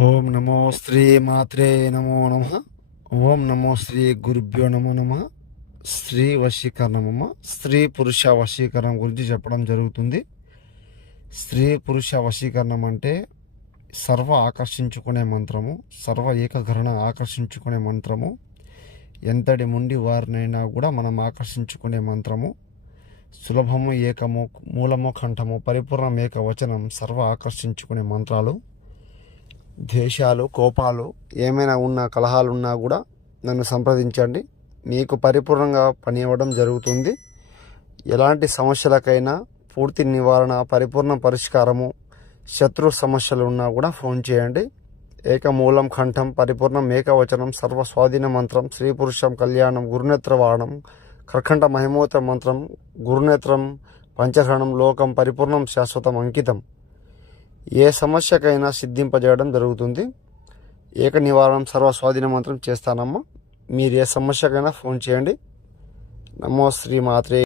ఓం నమో శ్రీ మాత్రే నమో నమ. ఓం నమో శ్రీ గురుభ్యో నమో నమ. స్త్రీ వశీకరణమమ్మ, స్త్రీ పురుష వశీకరణం గురించి చెప్పడం జరుగుతుంది. స్త్రీ పురుష వశీకరణం అంటే సర్వ ఆకర్షించుకునే మంత్రము, సర్వ ఏకగ్రహణ ఆకర్షించుకునే మంత్రము, ఎంతటి ముండి వారినైనా కూడా మనం ఆకర్షించుకునే మంత్రము. సులభము, ఏకము, మూలము, కంఠము, పరిపూర్ణం, ఏకవచనం, సర్వ ఆకర్షించుకునే మంత్రాలు. ద్వేషాలు, కోపాలు ఏమైనా ఉన్నా, కలహాలు ఉన్నా కూడా నన్ను సంప్రదించండి. మీకు పరిపూర్ణంగా పని ఇవ్వడం జరుగుతుంది. ఎలాంటి సమస్యలకైనా పూర్తి నివారణ, పరిపూర్ణ పరిష్కారము. శత్రు సమస్యలు ఉన్నా కూడా ఫోన్ చేయండి. ఏకమూలం, కంఠం, పరిపూర్ణం, ఏకవచనం, సర్వస్వాధీన మంత్రం, స్త్రీ పురుషం కళ్యాణం, గురునేత్రవాణం, కర్కంఠ మహిమోత్ర మంత్రం, గురునేత్రం, పంచగ్రహణం, లోకం, పరిపూర్ణం, శాశ్వతం, అంకితం. ఏ సమస్యకైనా సిద్ధింపజేయడం జరుగుతుంది. ఏక నివారణం, సర్వస్వాధీన మంత్రం చేస్తానమ్మా. మీరు ఏ సమస్యకైనా ఫోన్ చేయండి. నమో శ్రీ మాత్రే.